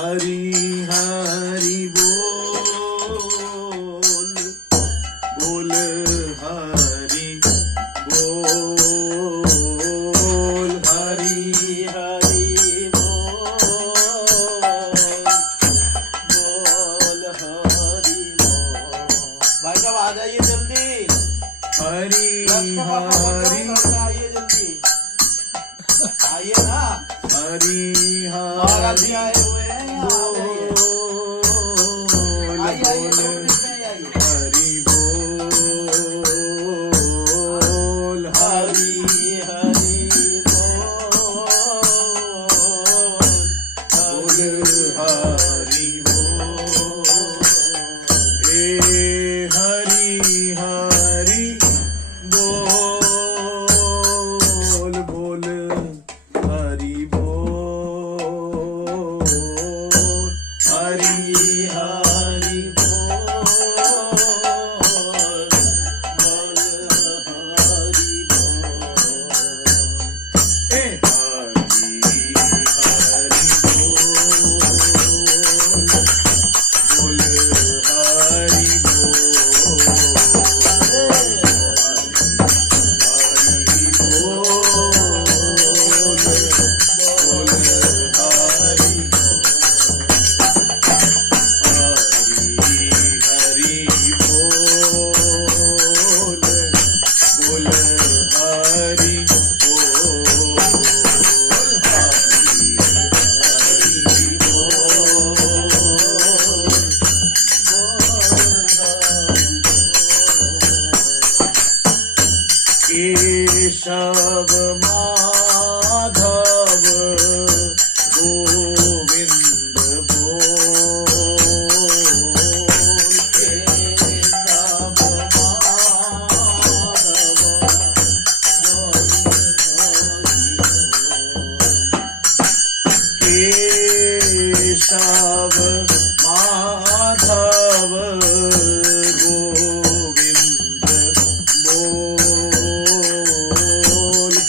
हरी हरी बोल बोल हरी बोल हरी हरी बोल हरी बोल। भाई साहब आ जाइए जल्दी। हरी हरी आइए जल्दी आइए ना। हरी हरी आए हुए हैं हरी बोल हरी हरी बोल हरी बोल। ए हरी हरी बोल बोल हरी बोल हरी हरी बोल बोल हरी बोल। ए हरी हरी बोल हरी केशव माधव गोविंद बोल। केशव माधव केशव माधव गोविंद बोल।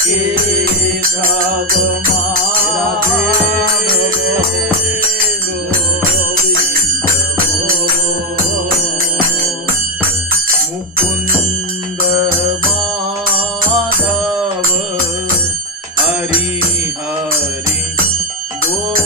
केशव माधव गोविंद बोल। मुकुंद माधव हरि हरि बोल।